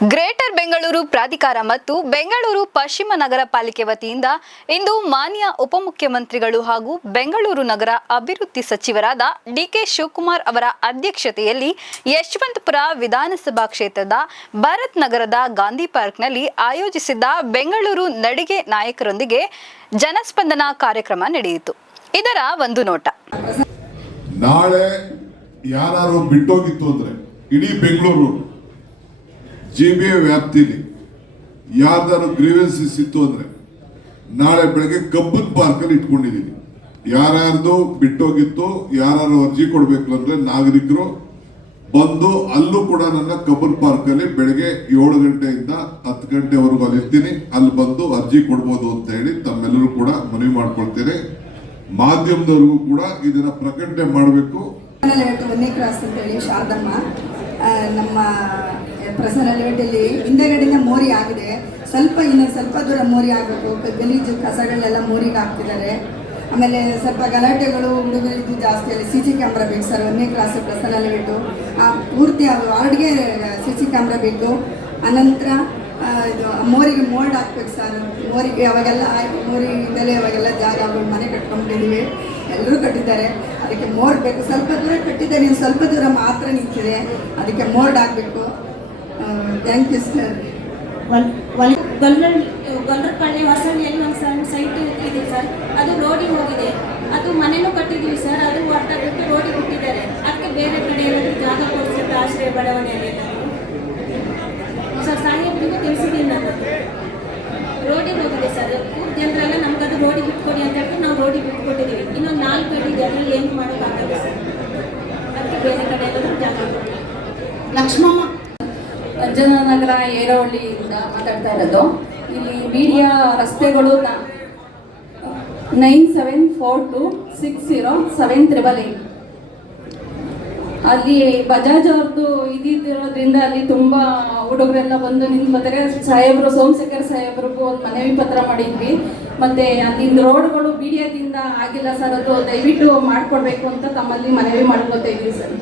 Greater Bengaluru ಪ್ರಾಧಿಕಾರ ಮತ್ತು ಬೆಂಗಳೂರು ಪಶ್ಚಿಮ ನಗರ ಪಾಲಿಕೆ ವತಿಯಿಂದ ಇಂದು ಮಾನ್ಯ ಉಪಮುಖ್ಯಮಂತ್ರಿಗಳು ಹಾಗೂ ಬೆಂಗಳೂರು ನಗರ ಅಭಿವೃದ್ಧಿ ಸಚಿವರಾದ ಡಿಕೆ ಶಿವಕುಮಾರ್ ಅವರ ಅಧ್ಯಕ್ಷತೆಯಲ್ಲಿ ಯಶವಂತಪುರ ವಿಧಾನಸಭಾ ಕ್ಷೇತ್ರದ ಭರತ್ ನಗರದ ಗಾಂಧಿ ಪಾರ್ಕ್ನಲ್ಲಿ ಆಯೋಜಿಸಿದ್ದ ಬೆಂಗಳೂರು ನಡಿಗೆ ನಾಯಕರೊಂದಿಗೆ ಜನಸ್ಪಂದನ ಕಾರ್ಯಕ್ರಮ ನಡೆಯಿತು. ಇದರ ಒಂದು ನೋಟ. ನಾಳೆ ಯಾರು ಬಿಟ್ಟೋಗಿತ್ತು ಅಂದ್ರೆ ಇಡೀ ಬೆಂಗಳೂರು ಜಿ ಬಿ ಎ ವ್ಯಾಪ್ತಿಲಿ ಯಾರ್ದಾರು ಗ್ರೀವೆನ್ಸಸ್ ಇತ್ತು ಅಂದ್ರೆ ನಾಳೆ ಬೆಳಗ್ಗೆ ಕಬ್ಬನ್ ಪಾರ್ಕಲ್ಲಿ ಇಟ್ಕೊಂಡಿದ್ದೀನಿ ಯಾರ್ಯಾರ್ದು ಬಿಟ್ಟೋಗಿತ್ತು ಯಾರು ಅರ್ಜಿ ಕೊಡ್ಬೇಕು ಅಂದ್ರೆ ನಾಗರಿಕರು ಬಂದು ಅಲ್ಲೂ ಕೂಡ ನನ್ನ ಕಬ್ಬನ್ ಪಾರ್ಕಲ್ಲಿ ಬೆಳಗ್ಗೆ ಏಳು ಗಂಟೆಯಿಂದ ಹತ್ತು ಗಂಟೆವರೆಗೂ ಅಲ್ಲಿ ಇರ್ತೀನಿ. ಅಲ್ಲಿ ಬಂದು ಅರ್ಜಿ ಕೊಡ್ಬೋದು ಅಂತ ಹೇಳಿ ತಮ್ಮೆಲ್ಲರೂ ಕೂಡ ಮನವಿ ಮಾಡ್ಕೊಳ್ತೇನೆ. ಮಾಧ್ಯಮದವ್ರಿಗೂ ಕೂಡ ಇದನ್ನ ಪ್ರಕಟಣೆ ಮಾಡಬೇಕು. ಕ್ರಾಸ್ ಹೇಳಿ ಶಾರದಮ್ಮ. ನಮ್ಮ ಪ್ರಸನ್ನ ಲೇಟಲ್ಲಿ ಹಿಂದೆಗಡೆಯಿಂದ ಮೋರಿ ಆಗಿದೆ. ಸ್ವಲ್ಪ ಇನ್ನು ಸ್ವಲ್ಪ ದೂರ ಮೋರಿ ಆಗಬೇಕು. ಗಲೀಜು ಕಸಗಳನ್ನೆಲ್ಲ ಮೋರಿಗೆ ಹಾಕ್ತಿದ್ದಾರೆ. ಆಮೇಲೆ ಸ್ವಲ್ಪ ಗಲಾಟೆಗಳು ಹುಡುಗರಿದ್ದು ಜಾಸ್ತಿ ಅಲ್ಲಿ ಸಿ ಸಿ ಕ್ಯಾಮ್ರಾ ಬೇಕು ಸರ್ ಒಂದನೇ ಕ್ಲಾಸ್ ಪ್ರಸರ ಲೇಟು ಆ ಪೂರ್ತಿ ವಾರ್ಡ್ಗೆ ಸಿ ಸಿ ಕ್ಯಾಮ್ರಾ ಬೇಕು. ಅನಂತರ ಇದು, ಮೋರಿಗೆ ಮೋಲ್ಡ್ ಹಾಕ್ಬೇಕು ಸರ್ ಮೋರಿಗೆ ಅವಾಗೆಲ್ಲ ಆಯ್ತು ಮೋರಿ ಇದ್ದಲೇ ಅವಾಗೆಲ್ಲ ಜಾಗ ಮನೆ ಕಟ್ಕೊಂಡಿದ್ದೀವಿ ಎಲ್ಲರೂ ಕಟ್ಟಿದ್ದಾರೆ. ಅದಕ್ಕೆ ಮೋರ್ಡ್ ಬೇಕು. ಸ್ವಲ್ಪ ದೂರ ಕಟ್ಟಿದ್ದಾರೆ ನೀವು ಸ್ವಲ್ಪ ದೂರ ಮಾತ್ರ ನಿಂತಿದೆ. ಅದಕ್ಕೆ ಮೋರ್ಡ್ ಆಗಬೇಕು thank you sir Gollar Gollarapalli ಹೊಸಳ್ಳಿಯಲ್ಲಿ ಒಂದು ಸಣ್ಣ ಸೈಟ್ ಇದೆ ಸರ್ ಅದು ರೋಡಿಗೆ ಹೋಗಿದೆ. ಅದು ಮನೆನೂ ಕಟ್ಟಿದ್ದೀವಿ ಸರ್ ಅದು ಅರ್ಧ ಬಿಟ್ಟು ರೋಡಿಗೆ ಬಿಟ್ಟಿದ್ದಾರೆ ಅದಕ್ಕೆ ಬೇರೆ ಕಡೆ ಏನಾದರೂ ಜಾಗ ಕೊಡಿಸುತ್ತೆ ಆಶ್ರಯ ಬಡಾವಣೆಯಲ್ಲಿ ಏನಾದ್ರು ಸರ್ ಸಾಹೇಬ್ರಿಗೂ ತಿಳಿಸಿದ್ದೀನಿ ನಾನು ರೋಡಿಗೆ ಹೋಗಿದೆ ಸರ್ ಮೂರು ಜನರೆಲ್ಲ ನಮ್ಗೆ ಅದು ರೋಡಿಗೆ ಬಿಟ್ಕೊಡಿ ಅಂತ ಹೇಳಿ ನಾವು ರೋಡಿಗೆ ಬಿಟ್ಕೊಟ್ಟಿದ್ದೀವಿ ಇನ್ನೊಂದು ನಾಲ್ಕು ಅಡಿ ಇದೆ ಅದರಲ್ಲಿ ಏನು ಮಾಡೋಕ್ಕಾಗಲ್ಲ ಸರ್ ಅದಕ್ಕೆ ಬೇರೆ ಕಡೆ ಏನಾದರೂ ಜಾಗ ಕೊಡಿ ಲಕ್ಷ್ಮಮ್ಮ ಅಂಜನಾನಗರ ಮಾತಾಡ್ತಾ ಇರೋದು. ಇಲ್ಲಿ ಮೀಡಿಯಾ ರಸ್ತೆಗಳು nine seven four two six zero seven triple eight. ಅಲ್ಲಿ ಬಜಾಜ್ ಅವ್ರದ್ದು ಇದಿರೋದ್ರಿಂದ ಅಲ್ಲಿ ತುಂಬ ಹುಡುಗರೆಲ್ಲ ಬಂದು ನಿಂತ್ಕೋತಾರೆ ಸಾಹೇಬರು, ಸೋಮಶೇಖರ್ ಸಾಹೇಬ್ರಿಗೂ ಒಂದು ಮನವಿ ಪತ್ರ ಮಾಡಿದ್ವಿ. ಮತ್ತೆ ಅಲ್ಲಿಂದ ರೋಡ್ಗಳು ಮೀಡಿಯಾದಿಂದ ಆಗಿಲ್ಲ ಸರ್, ಅದು ದಯವಿಟ್ಟು ಮಾಡ್ಕೊಡ್ಬೇಕು ಅಂತ ತಮ್ಮಲ್ಲಿ ಮನವಿ ಮಾಡ್ಕೊತಾ ಇದ್ವಿ ಸರ್.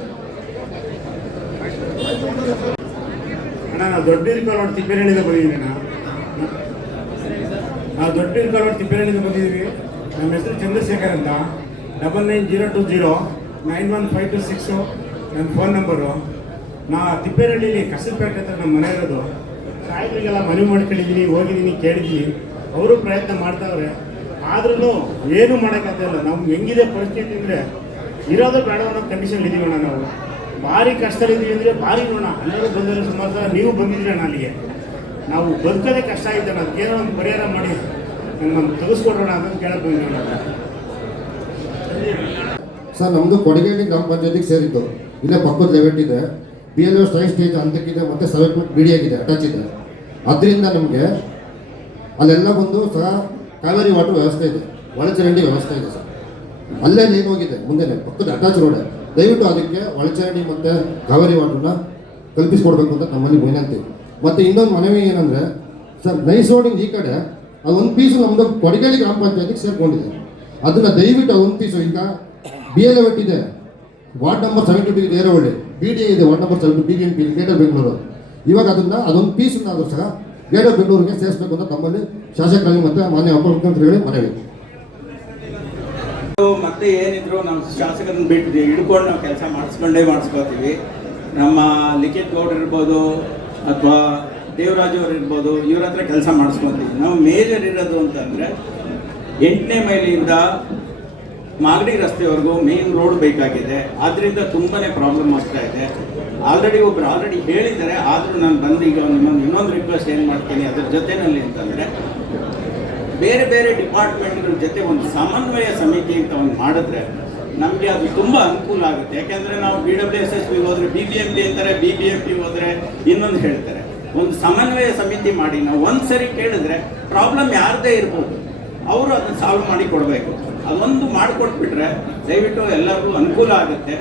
ನಾವು ದೊಡ್ಡ ಕಾಲೋಡ್ ತಿಪ್ಪೇರಳ್ಳಿಯಿಂದ ಬಂದಿದ್ದೀನಿ ನಾನು. ನಾವು ದೊಡ್ಡ ಕಾಲೋಡ್ ತಿಪ್ಪೇರಳ್ಳಿಯಿಂದ ಬಂದಿದ್ದೀವಿ. ನಮ್ಮ ಹೆಸರು ಚಂದ್ರಶೇಖರ್ ಅಂತ. Double nine zero two zero nine one five two six ನನ್ನ ಫೋನ್ ನಂಬರು. ನಾ ತಿಪ್ಪೇರಳ್ಳಿಲಿ ಕಸಲ್ಪೇಟೆ ಹತ್ರ ನಮ್ಮ ಮನೆ ಇರೋದು. ಕಾಯಿಲೆಗೆಲ್ಲ ಮನವಿ ಮಾಡ್ಕೊಂಡಿದ್ದೀನಿ, ಹೋಗಿದ್ದೀನಿ, ಕೇಳಿದ್ದೀನಿ. ಅವರು ಪ್ರಯತ್ನ ಮಾಡ್ತಾವ್ರೆ. ಆದ್ರೂ ಏನೂ ಮಾಡೋಕ್ಕಾಗ್ತಿಲ್ಲ ನಮ್ಗೆ ಹೆಂಗಿದೆ ಪರಿಸ್ಥಿತಿ ಅಂದರೆ ಇರೋದು ಬೇಡ ಅನ್ನೋ ಕಂಡೀಷನ್ ಇದೀವಣ್ಣ ನಾವು. ಭಾರಿ ಕಷ್ಟದಲ್ಲಿದ್ದೀವಿ ಅಂದರೆ ಭಾರಿ ನೋಣ ಎಲ್ಲರೂ ಬಂದಿರೋ ಸಲ ನೀವು ಬಂದಿದ್ರೆ ಅಲ್ಲಿಗೆ. ನಾವು ಬದುಕೋದೇ ಕಷ್ಟ ಆಯ್ತು ಅಣ್ಣ ಅದಕ್ಕೇನೋ ಒಂದು ಪರಿಹಾರ ಮಾಡಿ ನಮ್ಮನ್ನು ತೆಗೆಸ್ಕೊಡೋಣ ಅಂತ ಕೇಳಕ್ಕೆ ಅಣ್ಣ ಸರ್ ನಮ್ಮದು ಕೊಡಗೇಲಿ ಗ್ರಾಮ ಪಂಚಾಯತಿಗೆ ಸೇರಿದ್ದು. ಇಲ್ಲೇ ಪಕ್ಕದ ಲೆವೆಟ್ ಇದೆ ಬಿ ಎಲ್ ಸ್ಟೈ ಸ್ಟೇಜ್ ಅಂತಕ್ಕಿದೆ ಮತ್ತು ಸೆವೆನ್ ಬಿಡಿ ಆಗಿದೆ, ಅಟ್ಯಾಚ್ ಇದೆ. ಅದರಿಂದ ನಮಗೆ ಅಲ್ಲೆಲ್ಲ ಬಂದು ಸಹ ಕಾವೇರಿ ವಾಟರ್ ವ್ಯವಸ್ಥೆ ಇದೆ, ಒಳಚರಂಡಿ ವ್ಯವಸ್ಥೆ ಇದೆ ಸರ್. ಅಲ್ಲೇ ನೀನು ಹೋಗಿದೆ, ಮುಂದೆನೆ, ಪಕ್ಕದ ಅಟ್ಯಾಚ್ ರೋಡ್. ದಯವಿಟ್ಟು ಅದಕ್ಕೆ ಒಳಚರಂಡಿ ಮತ್ತು ಕಾವೇರಿ ವಾಟರ್ನ ಕಲ್ಪಿಸ್ಕೊಡ್ಬೇಕು ಅಂತ ನಮ್ಮಲ್ಲಿ ವಿನಂತಿ. ಮತ್ತು ಇನ್ನೊಂದು ಮನವಿ ಏನಂದರೆ, ಸರ್, ನೈಸ್ ರೋಡಿಂದ ಈ ಕಡೆ ಅದೊಂದು ಪೀಸು ನಮ್ಮದು ಕೊಡಗೇಲಿ ಗ್ರಾಮ ಪಂಚಾಯತಿಗೆ ಸೇರ್ಕೊಂಡಿದೆ. ಅದನ್ನು ದಯವಿಟ್ಟು ಒಂದು ಪೀಸು ಈಗ ಬಿ ಎಲ್ ಎಟ್ ಇದೆ. ವಾರ್ಡ್ ನಂಬರ್ ಸೆವೆನ್ ಟು ಇದೆ, ಏರವಳ್ಳಿ. ಬಿ ಡಿ ಇದೆ, ward number seventy B D N P greater Bengaluru ಇವಾಗ ಅದನ್ನು ಅದೊಂದು ಪೀಸನ್ನಾದರೂ ಸಹ ಗ್ರೇಟರ್ ಬೆಂಗಳೂರಿಗೆ ಸೇರಿಸಬೇಕು ಅಂತ ನಮ್ಮಲ್ಲಿ ಶಾಸಕರಾಗಿ ಮತ್ತು ಮಾನ್ಯ ಉಪಮುಖ್ಯಮಂತ್ರಿಗಳಿಗೆ ಮನವಿ. ಮತ್ತೆ ಏನಿದ್ರು ನಮ್ಮ ಶಾಸಕರನ್ನ ಬಿಟ್ಟು ಹಿಡ್ಕೊಂಡು ನಾವು ಕೆಲಸ ಮಾಡಿಸ್ಕೊಂಡೇ ಮಾಡಿಸ್ಕೋತೀವಿ. ನಮ್ಮ ಲಿಖಿತ್ ಗೌಡ್ರು ಇರ್ಬೋದು ಅಥವಾ ದೇವರಾಜು ಅವ್ರು ಇರ್ಬೋದು, ಇವ್ರ ಹತ್ರ ಕೆಲಸ ಮಾಡಿಸ್ಕೊತೀವಿ. ನಾವು ಮೇಜರ್ ಇರೋದು ಅಂತಂದರೆ ಎಂಟನೇ ಮೈಲಿಯಿಂದ ಮಾಗಡಿ ರಸ್ತೆವರೆಗೂ ಮೇನ್ ರೋಡ್ ಬೇಕಾಗಿದೆ. ಆದ್ದರಿಂದ ತುಂಬಾ ಪ್ರಾಬ್ಲಮ್ ಆಗ್ತಾ ಇದೆ. ಆಲ್ರೆಡಿ ಒಬ್ರು ಆಲ್ರೆಡಿ ಹೇಳಿದ್ದಾರೆ, ಆದರೂ ನಾನು ಬಂದು ಈಗ ನಿಮ್ಮೊಂದು ಇನ್ನೊಂದು ರಿಕ್ವೆಸ್ಟ್ ಏನು ಮಾಡ್ತೀನಿ ಅದ್ರ ಜೊತೆನಲ್ಲಿ ಅಂತಂದರೆ ಬೇರೆ ಬೇರೆ ಡಿಪಾರ್ಟ್ಮೆಂಟ್ಗಳ ಜೊತೆ ಒಂದು ಸಮನ್ವಯ ಸಮಿತಿ ಅಂತ ಒಂದು ಮಾಡಿದ್ರೆ ನಮಗೆ ಅದು ತುಂಬ ಅನುಕೂಲ ಆಗುತ್ತೆ. ಯಾಕೆಂದರೆ ನಾವು B W S S P ಹೋದರೆ ಬಿ ಬಿ ಎಂ ಪಿ ಅಂತಾರೆ ಬಿ ಬಿ ಎಂ ಪಿ ಹೋದರೆ ಇನ್ನೊಂದು ಹೇಳ್ತಾರೆ. ಒಂದು ಸಮನ್ವಯ ಸಮಿತಿ ಮಾಡಿ, ನಾವು ಒಂದು ಸರಿ ಕೇಳಿದ್ರೆ ಪ್ರಾಬ್ಲಮ್ ಯಾರದೇ ಇರ್ಬೋದು, ಅವರು ಅದನ್ನ ಸಾಲ್ವ್ ಮಾಡಿ ಕೊಡಬೇಕು. ಅದೊಂದು ಮಾಡಿಕೊಟ್ಬಿಟ್ರೆ ದಯವಿಟ್ಟು ಎಲ್ಲರಿಗೂ ಅನುಕೂಲ ಆಗುತ್ತೆ.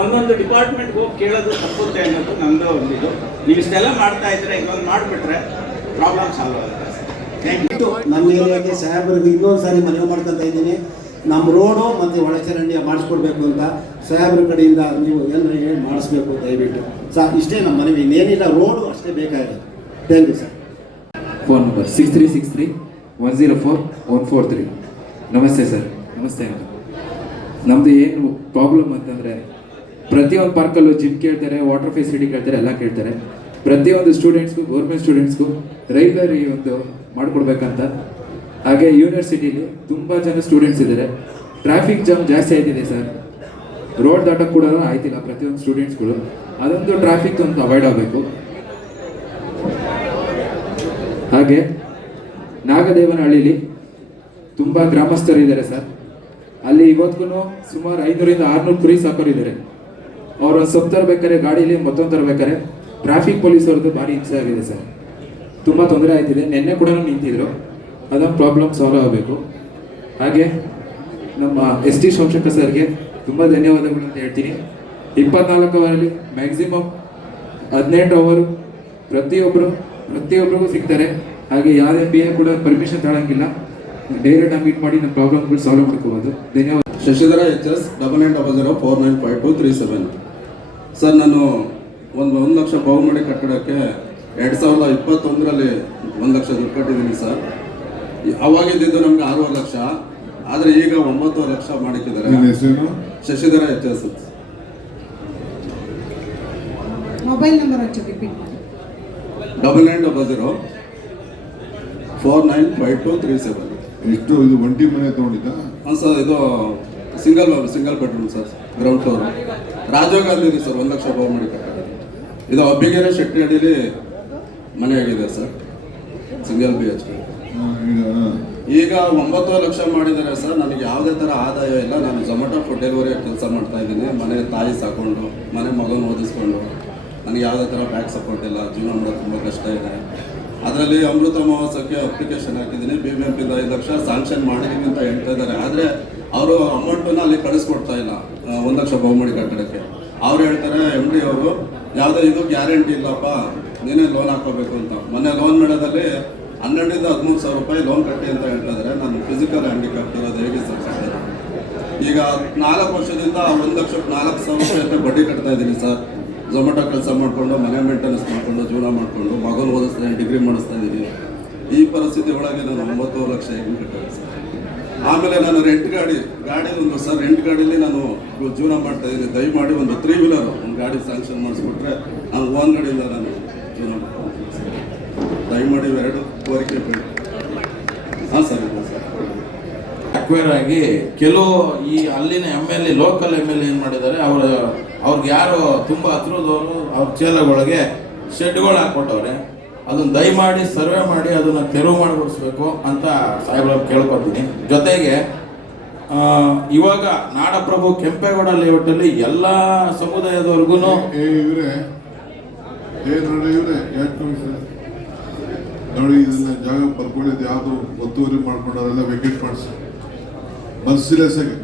ಒಂದೊಂದು ಡಿಪಾರ್ಟ್ಮೆಂಟ್ಗೆ ಹೋಗಿ ಕೇಳೋದು ತಪ್ಪುತ್ತೆ ಅನ್ನೋದು ನಂದು ಇದು. ನೀವು ಇಷ್ಟೆಲ್ಲ ಮಾಡ್ತಾ ಇದ್ರೆ ಇನ್ನೊಂದು ಮಾಡಿಬಿಟ್ರೆ ಪ್ರಾಬ್ಲಮ್ ಸಾಲ್ವ್ ಆಗುತ್ತೆ. ನಮ್ಮ ಏರಿಯಾಗೆ ಸಾಹೇಬರಿಗೆ ಇನ್ನೊಂದು ಸಾರಿ ಮನವಿ ಮಾಡ್ಕೊತಾ ಇದ್ದೀನಿ. ನಮ್ಮ ರೋಡು ಮತ್ತು ಒಳಚರಂಡಿ ಮಾಡಿಸ್ಕೊಡ್ಬೇಕು ಅಂತ ಸಾಹೇಬ್ರ ಕಡೆಯಿಂದ ನೀವು ಎಲ್ಲರೂ ಹೇಳಿ ಮಾಡಿಸ್ಬೇಕು ದಯವಿಟ್ಟು. ಸರ್ ಇಷ್ಟೇ ನಮ್ಮ ಮನವಿ. ಇನ್ನೇನಿಲ್ಲ, ರೋಡು ಅಷ್ಟೇ ಬೇಕಾಗಿದೆ. Thank you sir phone number six three six three one zero four one four three ನಮಸ್ತೆ ಸರ್ ನಮಸ್ತೆ ಅಂತ. ನಮ್ಮದು ಏನು ಪ್ರಾಬ್ಲಮ್ ಅಂತಂದರೆ, ಪ್ರತಿಯೊಂದು ಪಾರ್ಕಲ್ಲೂ ಜಿಮ್ ಕೇಳ್ತಾರೆ ವಾಟರ್ ಫೆಸಿಲಿಟಿ ಕೇಳ್ತಾರೆ, ಎಲ್ಲ ಕೇಳ್ತಾರೆ. ಪ್ರತಿಯೊಂದು ಸ್ಟೂಡೆಂಟ್ಸ್ಗೂ ಗೌರ್ಮೆಂಟ್ ಸ್ಟೂಡೆಂಟ್ಸ್ಗೂ ರೈಲ್ವೆ ಒಂದು ಮಾಡಿಕೊಡ್ಬೇಕಂತ. ಹಾಗೆ ಯೂನಿವರ್ಸಿಟಿಲಿ ತುಂಬ ಜನ ಸ್ಟೂಡೆಂಟ್ಸ್ ಇದ್ದಾರೆ ಟ್ರಾಫಿಕ್ ಜಾಮ್ ಜಾಸ್ತಿ ಆಯ್ತಿದೆ ಸರ್ ರೋಡ್ ದಾಟಕ್ಕೆ ಕೂಡ ಆಯ್ತಿಲ್ಲ ಪ್ರತಿಯೊಂದು ಸ್ಟೂಡೆಂಟ್ಸ್ಗಳು ಅದೊಂದು ಟ್ರಾಫಿಕ್ ಒಂದು ಅವಾಯ್ಡ್ ಆಗಬೇಕು. ಹಾಗೆ ನಾಗದೇವನಹಳ್ಳಿಲಿ ತುಂಬ ಗ್ರಾಮಸ್ಥರಿದ್ದಾರೆ ಸರ್ ಅಲ್ಲಿ ಇವತ್ತಿಗೂ ಸುಮಾರು ಐನೂರಿಂದ ಆರ್ನೂರು ಕುರಿ ಸಾಕೋರಿದ್ದಾರೆ ಅವ್ರು ಸೊಪ್ಪು ತರಬೇಕಾದ್ರೆ ಗಾಡೀಲಿ ಮತ್ತೊಂದು ತರಬೇಕಾದ್ರೆ ಟ್ರಾಫಿಕ್ ಪೊಲೀಸ್ ಅವ್ರದ್ದು ಭಾರಿ ಹಿಂಸೆ ಆಗಿದೆ ಸರ್ ತುಂಬ ತೊಂದರೆ ಆಯ್ತಿದೆ. ನಿನ್ನೆ ಕೂಡ ನಿಂತಿದ್ರು. ಅದೊಂದು ಪ್ರಾಬ್ಲಮ್ ಸಾಲ್ವ್ ಆಗಬೇಕು. ಹಾಗೆ ನಮ್ಮ ಎಸ್ ಟಿ ಸೋಮಶೇಖರ್ ಸರ್ಗೆ ತುಂಬ ಧನ್ಯವಾದಗಳು ಅಂತ ಹೇಳ್ತೀನಿ. ಇಪ್ಪತ್ನಾಲ್ಕು ಅವರಲ್ಲಿ ಮ್ಯಾಕ್ಸಿಮಮ್ ಹದಿನೆಂಟು ಅವರು ಪ್ರತಿಯೊಬ್ಬರು ಪ್ರತಿಯೊಬ್ಬರಿಗೂ ಸಿಗ್ತಾರೆ. ಹಾಗೆ ಯಾವುದೇ ಬಿ ಎ ಕೂಡ ಪರ್ಮಿಷನ್ ತಗೊಳಂಗಿಲ್ಲ. ಡೈರೆಕ್ಟ್ ಆಗಿ ಮೀಟ್ ಮಾಡಿ ನಮ್ಮ ಪ್ರಾಬ್ಲಮ್ಗಳು ಸಾಲ್ವ್ ಮಾಡ್ಕೋಬೋದು. ಧನ್ಯವಾದ. Shashidhara H S double nine double zero four nine five two three seven sir, ನಾನು ಒಂದು ಒಂದು ಲಕ್ಷ ಮಾಡಿ ಕಟ್ಟಡಕ್ಕೆ ಎರಡು ಸಾವಿರದ ಇಪ್ಪತ್ತೊಂದರಲ್ಲಿ ಒಂದು ಲಕ್ಷ ದುಡ್ಡು ಕಟ್ಟಿದ್ದೀನಿ ಸರ್. ಅವಾಗಿದ್ದು ಅವಾಗಿದ್ದಿದ್ದು ನಮ್ಗೆ ಆರೂವರೆ ಲಕ್ಷ ಆದರೆ ಈಗ ಒಂಬತ್ತುವರೆ lakh ಮಾಡಿಕ್ಕಿದ್ದಾರೆ Shashidhara H S mobile number ಮಾಡಿ. Double nine double zero four nine five two three seven. ಎಷ್ಟು ಇದು ಒಂಟಿ ಮನೆ ತಗೊಂಡಿದ್ದ? ಹಾಂ ಸರ್ ಇದು single single bedroom sir ground floor. Rajiv Gandhi sir ಒಂದು ಲಕ್ಷ ಬಹುಮಡಿ ಕಟ್ಟಡ ಇದು ಅಬ್ಬಿಗೆರೆ ಶೆಟ್ಟಿ ಅಡಿಲಿ ಮನೆ ಆಗಿದೆ ಸರ್. ಸಿಂಗಲ್ ಬಿ ಎಚ್ ಈಗ ಈಗ ಒಂಬತ್ತುವರೆ ಲಕ್ಷ ಮಾಡಿದ್ದಾರೆ ಸರ್. ನನಗೆ ಯಾವುದೇ ಥರ ಆದಾಯ ಇಲ್ಲ. ನಾನು ಝೊಮ್ಯಾಟೊ ಫುಡ್ ಡೆಲಿವರಿ ಕೆಲಸ ಮಾಡ್ತಾ ಇದ್ದೀನಿ. ಮನೆ ತಾಯಿ ಸಾಕೊಂಡು ಮನೆ ಮಗನ ಓದಿಸ್ಕೊಂಡು ನನಗೆ ಯಾವುದೇ ಥರ ಬ್ಯಾಕ್ ಸಪೋರ್ಟ್ ಇಲ್ಲ. ಜೀವನ ಮಾಡೋದು ತುಂಬ ಕಷ್ಟ ಇದೆ. ಅದರಲ್ಲಿ ಅಮೃತ ಮಹೋತ್ಸವಕ್ಕೆ ಅಪ್ಲಿಕೇಶನ್ ಹಾಕಿದ್ದೀನಿ. ಬಿ ಬಿ ಎಂ ಪಿಂದ ಐದು ಲಕ್ಷ ಸ್ಯಾಂಕ್ಷನ್ ಮಾಡಿದೀನಿ ಅಂತ ಹೇಳ್ತಾ ಇದ್ದಾರೆ. ಆದರೆ ಅವರು ಅಮೌಂಟನ್ನು ಅಲ್ಲಿ ಕಳಿಸ್ಕೊಡ್ತಾ ಇಲ್ಲ. ಒಂದು ಲಕ್ಷ ಬಹುಮಡಿ ಕಟ್ಟಡಕ್ಕೆ. ಅವ್ರು ಹೇಳ್ತಾರೆ ಎಂ ಡಿ ಅವರು ಯಾವುದೇ ಇದು ಗ್ಯಾರಂಟಿ ಇಲ್ಲಪ್ಪ. ನೀನೇ ಲೋನ್ ಹಾಕೋಬೇಕು ಅಂತ. ಮೊನ್ನೆ ಲೋನ್ ಮೇಳದಲ್ಲಿ ಹನ್ನೆರಡರಿಂದ ಹದಿಮೂರು ಸಾವಿರ ರೂಪಾಯಿ ಲೋನ್ ಕಟ್ಟಿ ಅಂತ ಹೇಳ್ತಾ ನಾನು ಫಿಸಿಕಲ್ ಹ್ಯಾಂಡಿಕ್ಯಾಪ್ ಇರೋದು ಹೇಗೆ ಸರ್? ಈಗ ನಾಲ್ಕು ವರ್ಷದಿಂದ ಒಂದು ಲಕ್ಷಕ್ಕೆ ನಾಲ್ಕು ಸಾವಿರ ರೂಪಾಯಿ ಅಂತ ಬಡ್ಡಿ ಕಟ್ತಾ ಇದ್ದೀನಿ ಸರ್. ಝೊಮ್ಯಾಟೊ ಕೆಲಸ ಮಾಡಿಕೊಂಡು, ಮನೆ ಮೇಂಟೆನೆನ್ಸ್ ಮಾಡಿಕೊಂಡು, ಜೀವನ ಮಾಡಿಕೊಂಡು ಮಗನ ಓದಿಸ್ತಾ ಡಿಗ್ರಿ ಮಾಡಿಸ್ತಾ ಇದ್ದೀನಿ. ಈ ಪರಿಸ್ಥಿತಿ ಒಳಗೆ ನಾನು ಒಂಬತ್ತು ಲಕ್ಷ ಹೆಂಗೆ ಕಟ್ಟಿದೆ ಸರ್. ಆಮೇಲೆ ನಾನು ರೆಂಟ್ ಗಾಡಿ ಗಾಡಿ ಒಂದು ಸರ್ ರೆಂಟ್ ಗಾಡಿಯಲ್ಲಿ ನಾನು ಜೀವನ ಮಾಡ್ತಾ ಇದ್ದೀನಿ. ದಯಮಾಡಿ ಒಂದು ತ್ರೀ ವೀಲರು ಒಂದು ಗಾಡಿ ಸ್ಯಾಂಕ್ಷನ್ ಮಾಡಿಸ್ಬಿಟ್ರೆ ನಾನು ಓನ್ ಗಾಡಿಯಿಂದ ನಾನು ದಯಮಾಡಿ ಎರಡು ಕೋರಿಕೆ ಬೇಡ. ಹಾಂ ಸರ್ ಅಕ್ವೇರ್ ಆಗಿ ಕೆಲವು ಈ ಅಲ್ಲಿನ M L A local M L A ಏನು ಮಾಡಿದ್ದಾರೆ ಅವರು ಅವ್ರಿಗೆ ಯಾರು ತುಂಬ ಹತ್ರದವರು ಅವ್ರ ಚೇಲಗಳಿಗೆ ಶೆಡ್ಗಳು ಹಾಕ್ಕೊಟ್ಟವ್ರೆ. ಅದನ್ನ ದಯಮಾಡಿ ಸರ್ವೆ ಮಾಡಿ ಅದನ್ನ ತೆರವು ಮಾಡಿಬಿಡಿಸ್ಬೇಕು ಅಂತ ಸಾಹೇಬ್ರವ್ರು ಕೇಳ್ಕೊತೀನಿ. ಜೊತೆಗೆ ಆ, ಇವಾಗ ನಾಡಪ್ರಭು ಕೆಂಪೇಗೌಡ ಲೇಔಟಲ್ಲಿ ಎಲ್ಲ ಸಮುದಾಯದವರೆಗೂ ಏ ಇವ್ರೆ. ಇವ್ರೆ. ನೋಡಿ ಇದನ್ನ ಜಾಗ ಬರ್ಕೊಂಡಿದ್ದು ಯಾವುದು ಒತ್ತುವರಿ ಮಾಡ್ಕೊಂಡವರೆಲ್ಲ ವೆಕೇಟ್ ಮಾಡಿಸಿ. ಮರ್ಸಿಲೆಸ್ ಆಗಿ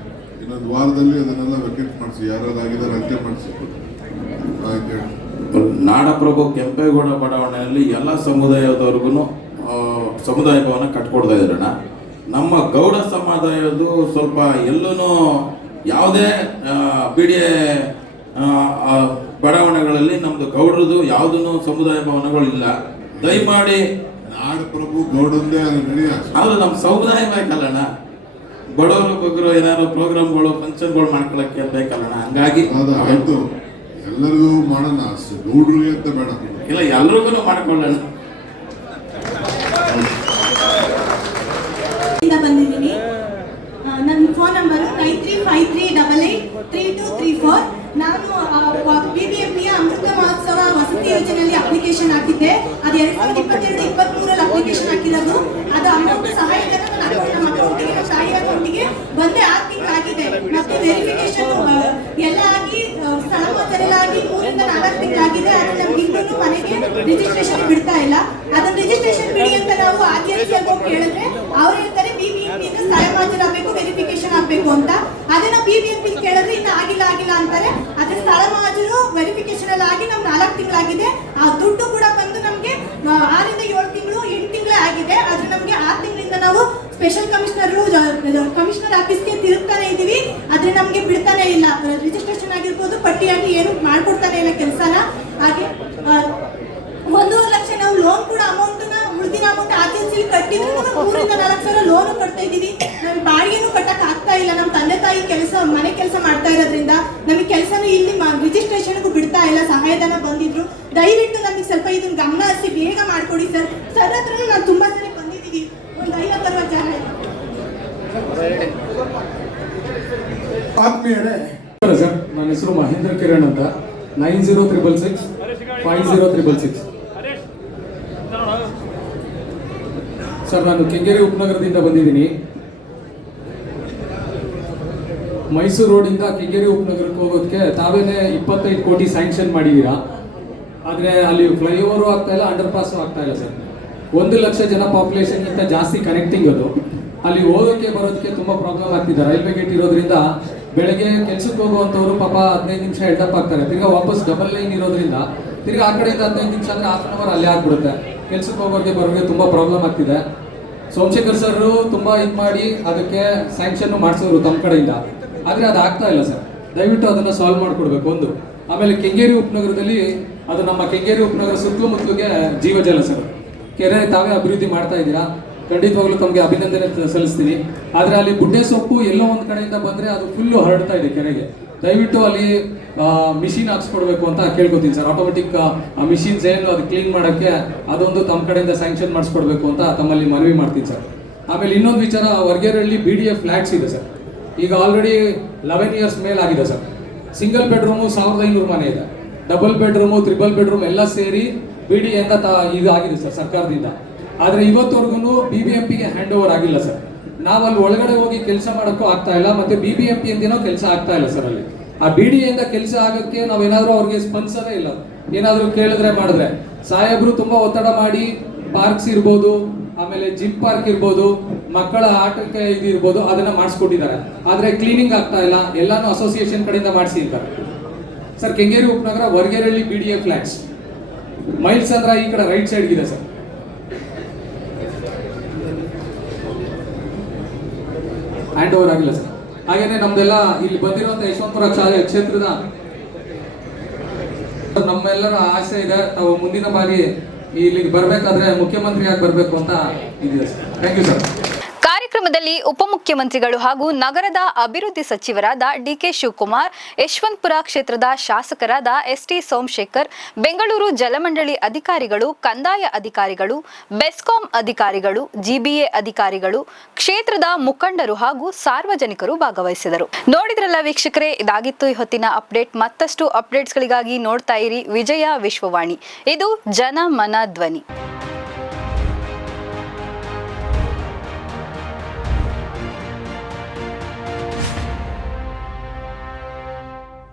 ಇನ್ನೊಂದು ವಾರದಲ್ಲಿ ಅದನ್ನೆಲ್ಲ ವೆಕೇಟ್ ಮಾಡಿಸಿ. ಯಾರಾದ್ರು ಆಗಿದ್ದಾರೆ ಅಂತ್ಯ ಮಾಡಿಸಿ. ನಾಡಪ್ರಭು ಕೆಂಪೇಗೌಡ ಬಡಾವಣೆಯಲ್ಲಿ ಎಲ್ಲ ಸಮುದಾಯದವ್ರಿಗೂ ಸಮುದಾಯ ಭವನ ಕಟ್ಕೊಡ್ತಾ ಇದ್ರಣ್ಣ ನಮ್ಮ ಗೌಡ ಸಮುದಾಯದ್ದು ಸ್ವಲ್ಪ ಎಲ್ಲೂ ಯಾವುದೇ ಬಿ ಡಿ ಬಡಾವಣೆಗಳಲ್ಲಿ ನಮ್ಮದು ಗೌಡ್ರದ್ದು ಯಾವುದೂ ಸಮುದಾಯ ಭವನಗಳು ಇಲ್ಲ. ದಯಮಾಡಿ ಪ್ರಭು ಗೌಡಂದೇ ಅದು ನಮ್ಮ ಸಮುದಾಯ ಬೇಕಲ್ಲಣ್ಣ. ಬಡವರು ಬಗ್ಗರು ಏನಾದ್ರು ಪ್ರೋಗ್ರಾಮ್ಗಳು ಫಂಕ್ಷನ್ಗಳು ಮಾಡ್ಕೊಳಕ್ಕೆ ಬೇಕಲ್ಲಣ್ಣ. ಹಂಗಾಗಿ ಆಯ್ತು. ಎಲ್ಲರಿಗೂ ಮಾಡೋಣ. ಅಷ್ಟೇ ಗೌಡ್ರಿಗೆ ಅಂತ ಬೇಡ. ಇಲ್ಲ ಎಲ್ರಿಗೂ ಮಾಡ್ಕೊಳ್ಳೋಣ. ಬಂದಿದ್ದೀನಿ. ನನ್ನ phone number nine three five three double eight three two three four. ನಾನು ಬಿ ಬಿ ಎಂ ಪಿಯ ಅಮೃತ ಮಹೋತ್ಸವ ವಸತಿ ಯೋಜನೆಯಲ್ಲಿ ಅಪ್ಲಿಕೇಶನ್ ಹಾಕಿದ್ದೆ. ಎರಡ್ ಸಾವಿರದ ಇಪ್ಪತ್ತೆರಡು ಇಪ್ಪತ್ಮೂರಲ್ಲಿ ಅಪ್ಲಿಕೇಶನ್ ಹಾಕಿರೋದು. ಅದು ಅಮೌಂಟ್ ಸಹಾಯಧನ ನನ್ನ account- ನಮ್ಮ ಅಕೌಂಟಿಗೆ ನಮ್ಮ ತಾಯಿ ಅಕೌಂಟಿಗೆ ಬಂದೇ ಆರು ಮತ್ತೆ ವೆರಿಫಿಕೇಶನ್ ಎಲ್ಲ ಆಗಿ ಸ್ಥಳ ಮಾತೆಲ್ಲ ಆಗಿ ಮೂರಿಂದ ನಾಲ್ಕು ತಿಂಗಳಾಗಿದೆ. ಆದ್ರೆ ನಮ್ಗೆ ಇನ್ನೂ ಮನೆಗೆ ರಿಜಿಸ್ಟ್ರೇಷನ್ ಬಿಡ್ತಾ ಇಲ್ಲ. ಅದನ್ನ ರಿಜಿಸ್ಟ್ರೇಷನ್ ಬಿಡಿ ಅಂತ ನಾವು ಹೋಗಿ ಕೇಳಿದ್ರೆ ಅವ್ರು ಹೇಳ್ತಾರೆ ಬಿ ಬಿ ಎಂ ಪಿಯಿಂದ ಸ್ಥಳ ಮಾಜರಾಗಬೇಕು ವೆರಿಫಿಕೇಶನ್ ಆಗ್ಬೇಕು ಅಂತ. ಅದನ್ನ ಬಿ ಬಿ ಪಿ ಕೇಳಿದ್ರೆ ಇನ್ನು ಆಗಿಲ್ಲ ಆಗಿಲ್ಲ ಅಂತಾರೆ. ಅದ್ರ ಸ್ಥಳ ಮಾಜರು ವೆರಿಫಿಕೇಶನ್ ಆಗಿ ನಮ್ಗೆ ನಾಲ್ಕು ತಿಂಗಳಾಗಿದೆ ಆ ದುಡ್ಡು ಕೂಡ ಬಂದು ನಮ್ಗೆ ಆ, ಆರಿಂದ ಏಳು ತಿಂಗಳು ಎಂಟು ತಿಂಗಳೇ ಆಗಿದೆ ಆದ್ರೆ ನಮ್ಗೆ ಆರು ತಿಂಗಳಿಂದ ನಾವು ಸ್ಪೆಷಲ್ ಕಮಿಷನರ್ ಕಮಿಷನರ್ ಆಫೀಸ್ಗೆ ತಿರುಗ್ತಾನೆ ಇದೀವಿ ಆದ್ರೆ ನಮ್ಗೆ ಬಿಡ್ತಾನೆ ಇಲ್ಲ. ರಿಜಿಸ್ಟ್ರೇಷನ್ ಆಗಿರ್ಬೋದು, ಪಟ್ಟಿಯಾಗಿ ಏನು ಮಾಡ್ಕೊಡ್ತಾನೆ ಇಲ್ಲ ಕೆಲಸನ. ಹಾಗೆ ಒಂದೂವರೆ ಲಕ್ಷ ನಾವು ಲೋನ್ ಕೂಡ ಅಮೌಂಟ್ ಉಳಿದಿನ ಅಮೌಂಟ್ ಆರ್ ಟಿ ಸಿ ಕಟ್ಟಿದ್ರು ಮೂರಿಂದ ನಾಲ್ಕು ಸಾವಿರ ಲೋನ್ ಕಟ್ತಾ ಇದೀವಿ ನಮ್ಗೆ ಬಾಡಿಗೆನೂ ಕಟ್ಟಕ್ ಆಗ್ತಾ ಇಲ್ಲ. ನಮ್ಮ ತಂದೆ ತಾಯಿ ಕೆಲಸ, ಮನೆ ಕೆಲಸ ಮಾಡ್ತಾ ಇರೋದ್ರಿಂದ ನಮಗೆ ಕೆಲಸನೂ ಇಲ್ಲಿ ರಿಜಿಸ್ಟ್ರೇಷನ್ಗೂ ಬಿಡ್ತಾ ಇಲ್ಲ. ಸಹಾಯಧನ ಬಂದಿದ್ರು. ದಯವಿಟ್ಟು ನಮಗೆ ಸ್ವಲ್ಪ ಇದನ್ನ ಗಮನ ಹರಿಸಿ, ಬೇಗ ಮಾಡ್ಕೊಡಿ ಸರ್. ಸರ್ ಹತ್ರ ನಾನು ತುಂಬಾ ಸರಿ ಬಂದಿದ್ದೀವಿ ಒಂದು ಐವತ್ತು ಅರವತ್ತು ಜನ ಆತ್ಮೀಯರೇ ಸರ್ ನನ್ನ ಹೆಸರು ಮಹೇಂದ್ರ ಕಿರಣ್ ಅಂತ. Nine zero triple six, five zero triple six. Sir, ನಾನು ಕೆಂಗೇರಿ ಉಪನಗರದಿಂದ ಬಂದಿದ್ದೀನಿ. ಮೈಸೂರು ರೋಡಿಂದ ಕೆಂಗೇರಿ ಉಪನಗರಕ್ಕೆ ಹೋಗೋದಕ್ಕೆ ತಾವೇನೆ ಇಪ್ಪತ್ತೈದು ಕೋಟಿ ಸ್ಯಾಂಕ್ಷನ್ ಮಾಡಿದ್ದೀರಾ? ಆದರೆ ಅಲ್ಲಿ ಫ್ಲೈಓವರು ಆಗ್ತಾ ಇಲ್ಲ ಅಂಡರ್ ಪಾಸು ಆಗ್ತಾ ಇಲ್ಲ, ಸರ್. ಒಂದು ಲಕ್ಷ ಜನ ಪಾಪ್ಯುಲೇಷನ್ಗಿಂತ ಜಾಸ್ತಿ ಕನೆಕ್ಟಿಂಗ್ ಅದು. ಅಲ್ಲಿ ಹೋಗೋಕ್ಕೆ ಬರೋದಕ್ಕೆ ತುಂಬ ಪ್ರಾಬ್ಲಮ್ ಆಗ್ತಿದೆ. ರೈಲ್ವೆ ಗೇಟ್ ಇರೋದ್ರಿಂದ ಬೆಳಗ್ಗೆ ಕೆಲ್ಸಕ್ಕೆ ಹೋಗುವಂಥವ್ರು ಪಾಪ ಹದಿನೈದು ನಿಮಿಷ ಹೆಡ್ಡಪ್ ಆಗ್ತಾರೆ. ತಿರ್ಗಾ ವಾಪಸ್ ಡಬಲ್ ಲೈನ್ ಇರೋದ್ರಿಂದ ತಿರ್ಗಾ ಆ ಕಡೆಯಿಂದ ಹದಿನೈದು ನಿಮಿಷ ಅಂದರೆ ಹಾಫ್ ಅನ್ ಅವರ್ ಅಲ್ಲೇ ಆಗ್ಬಿಡುತ್ತೆ. ಕೆಲ್ಸಕ್ಕೆ ಹೋಗೋರಿಗೆ ಬರೋರಿಗೆ ತುಂಬ ಪ್ರಾಬ್ಲಮ್ ಆಗ್ತಿದೆ. ಸೋಮಶೇಖರ್ ಸರ್ ತುಂಬ ಇದು ಮಾಡಿ ಅದಕ್ಕೆ ಸ್ಯಾಂಕ್ಷನ್ ಮಾಡಿಸೋರು ತಮ್ಮ ಕಡೆಯಿಂದ. ಆದರೆ ಅದು ಆಗ್ತಾ ಇಲ್ಲ ಸರ್ ದಯವಿಟ್ಟು ಅದನ್ನು ಸಾಲ್ವ್ ಮಾಡಿಕೊಡ್ಬೇಕು ಒಂದು. ಆಮೇಲೆ ಕೆಂಗೇರಿ ಉಪನಗರದಲ್ಲಿ ಅದು ನಮ್ಮ ಕೆಂಗೇರಿ ಉಪನಗರ ಸುತ್ತಮುತ್ತಲಿಗೆ ಜೀವಜಲ ಸರ್ ಕೆರೆ ತಾವೇ ಅಭಿವೃದ್ಧಿ ಮಾಡ್ತಾ ಇದ್ದೀರಾ? ಖಂಡಿತವಾಗ್ಲೂ ತಮಗೆ ಅಭಿನಂದನೆ ಸಲ್ಲಿಸ್ತೀನಿ ಆದರೆ ಅಲ್ಲಿ ಬುಡ್ಡೆ ಸೊಪ್ಪು ಎಲ್ಲೋ ಒಂದು ಕಡೆಯಿಂದ ಬಂದರೆ ಅದು ಫುಲ್ಲು ಹರಡ್ತಾ ಇದೆ ಕೆರೆಗೆ. ದಯವಿಟ್ಟು ಅಲ್ಲಿ ಮಿಷಿನ್ ಹಾಕ್ಸ್ಕೊಡ್ಬೇಕು ಅಂತ ಕೇಳ್ಕೊತೀನಿ ಸರ್. ಆಟೋಮೆಟಿಕ್ ಮಿಷಿನ್ಸ್ ಏನು ಅದು ಕ್ಲೀನ್ ಮಾಡೋಕ್ಕೆ ಅದೊಂದು ತಮ್ಮ ಕಡೆಯಿಂದ ಸ್ಯಾಂಕ್ಷನ್ ಮಾಡಿಸ್ಕೊಡ್ಬೇಕು ಅಂತ ತಮ್ಮಲ್ಲಿ ಮನವಿ ಮಾಡ್ತೀನಿ ಸರ್. ಆಮೇಲೆ ಇನ್ನೊಂದು ವಿಚಾರ, Vargerahalli B D F flats ಇದೆ ಸರ್. ಈಗ ಆಲ್ರೆಡಿ ಲೆವೆನ್ ಇಯರ್ಸ್ ಮೇಲಾಗಿದೆ ಸರ್. ಸಿಂಗಲ್ ಬೆಡ್ರೂಮು ಸಾವಿರದ ಐನೂರು ಮನೆ ಇದೆ. ಡಬಲ್ ಬೆಡ್ರೂಮು ತ್ರಿಬಲ್ ಬೆಡ್ರೂಮ್ ಎಲ್ಲ ಸೇರಿ ಬಿ ಡಿ ಅಂತ ಇದು ಆಗಿದೆ ಸರ್ ಸರ್ಕಾರದಿಂದ. ಆದರೆ ಇವತ್ತವರೆಗೂ ಬಿ ಬಿ ಎಂ ಪಿಗೆ ಹ್ಯಾಂಡ್ ಓವರ್ ಆಗಿಲ್ಲ ಸರ್. ನಾವು ಅಲ್ಲಿ ಒಳಗಡೆ ಹೋಗಿ ಕೆಲಸ ಮಾಡೋಕ್ಕೂ ಆಗ್ತಾ ಇಲ್ಲ, ಮತ್ತೆ ಬಿ ಬಿ ಎಂ ಪಿ ಅಂತೇನೋ ಕೆಲಸ ಆಗ್ತಾ ಇಲ್ಲ ಸರ್ ಅಲ್ಲಿ. ಆ ಬಿ ಡಿ ಇಂದ ಕೆಲಸ ಆಗೋಕ್ಕೆ ನಾವೇನಾದರೂ ಅವ್ರಿಗೆ ಸ್ಪಂದಿಸೋದೇ ಇಲ್ಲ. ಏನಾದರೂ ಕೇಳಿದ್ರೆ ಮಾಡಿದ್ರೆ. ಸಾಹೇಬರು ತುಂಬಾ ಒತ್ತಡ ಮಾಡಿ ಪಾರ್ಕ್ಸ್ ಇರ್ಬೋದು, ಆಮೇಲೆ ಜಿಮ್ ಪಾರ್ಕ್ ಇರ್ಬೋದು, ಮಕ್ಕಳ ಆಟಕ್ಕೆ ಇದು ಇರ್ಬೋದು, ಅದನ್ನ ಮಾಡಿಸ್ಕೊಟ್ಟಿದ್ದಾರೆ. ಆದರೆ ಕ್ಲೀನಿಂಗ್ ಆಗ್ತಾ ಇಲ್ಲ, ಎಲ್ಲಾನು ಅಸೋಸಿಯೇಷನ್ ಕಡೆಯಿಂದ ಮಾಡಿಸಿ ಇರ್ತಾರೆ sir, Kengeri Upanagara Vargerahalli B D A flats miles ಅಂದ್ರ ಈ ಕಡೆ ರೈಟ್ ಸೈಡ್ ಇದೆ ಸರ್. ಹ್ಯಾಂಡ್ ಓವರ್ ಆಗಿಲ್ಲ ಸರ್. ಹಾಗೇನೆ ನಮ್ದೆಲ್ಲ ಇಲ್ಲಿ ಬಂದಿರುವಂತ ಯಶವಂತಪುರ ಶಾಲೆ ಕ್ಷೇತ್ರದ ನಮ್ಮೆಲ್ಲರ ಆಸೆ ಇದೆ. ತಾವು ಮುಂದಿನ ಬಾರಿ ಇಲ್ಲಿಗೆ ಬರ್ಬೇಕಾದ್ರೆ ಮುಖ್ಯಮಂತ್ರಿಯಾಗಿ ಬರಬೇಕು ಅಂತ ಇದೆ ಸರ್. ಥ್ಯಾಂಕ್ ಯು ಸರ್ ಕಾರ್ಯಕ್ರಮದಲ್ಲಿ ಉಪಮುಖ್ಯಮಂತ್ರಿಗಳು ಹಾಗೂ ನಗರದ ಅಭಿವೃದ್ಧಿ ಸಚಿವರಾದ ಡಿಕೆ ಶಿವಕುಮಾರ್, ಯಶವಂತಪುರ ಕ್ಷೇತ್ರದ ಶಾಸಕರಾದ ಎಸ್ಟಿ ಸೋಮಶೇಖರ್, ಬೆಂಗಳೂರು ಜಲಮಂಡಳಿ ಅಧಿಕಾರಿಗಳು, ಕಂದಾಯ ಅಧಿಕಾರಿಗಳು, ಬೆಸ್ಕಾಂ ಅಧಿಕಾರಿಗಳು, ಜಿಬಿಎ ಅಧಿಕಾರಿಗಳು, ಕ್ಷೇತ್ರದ ಮುಖಂಡರು ಹಾಗೂ ಸಾರ್ವಜನಿಕರು ಭಾಗವಹಿಸಿದರು. ನೋಡಿದ್ರಲ್ಲ ವೀಕ್ಷಕರೇ, ಇದಾಗಿತ್ತು ಈ ಹೊತ್ತಿನ ಅಪ್ಡೇಟ್. ಮತ್ತಷ್ಟು ಅಪ್ಡೇಟ್ಸ್ಗಳಿಗಾಗಿ ನೋಡ್ತಾ ಇರಿ ವಿಜಯ ವಿಶ್ವವಾಣಿ. ಇದು ಜನ ಮನ ಧ್ವನಿ.